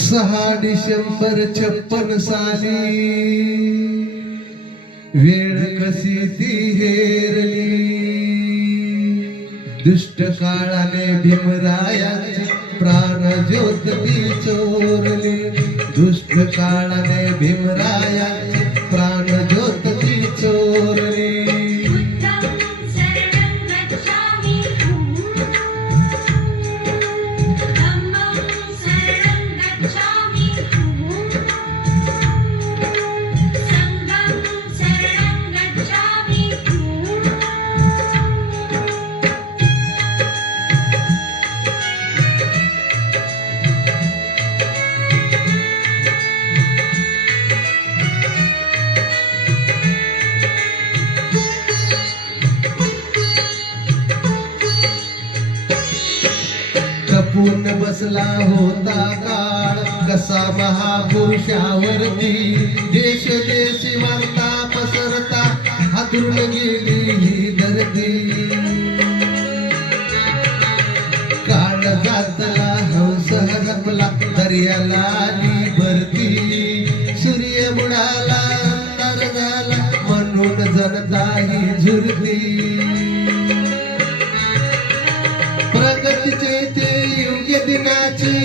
6 डिसेंबर 56 साली वेळ कशी ती हेरली, दुष्ट काळाने भीमरायाची प्राण ज्योत ती चोरली, दुष्ट काळाने भीमरायाची प्राण ज्योत ती चोरली. टपून बसला होता काळ कसा महापुरुषावरती, देश देशी वार्ता पसरता हातून गेली ही धरती. काळ जातला हंस हरपला दर्याला आली भरती, सूर्य बुडाला अंधार झाला म्हणून जनता ही झुरती. प्रगतीचे ते युग दिनाची,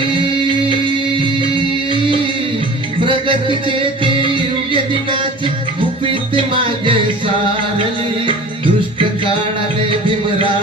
प्रगतीचे ते युग दिनाची गुपित मागे सारली, दुष्ट काळाने भीमराय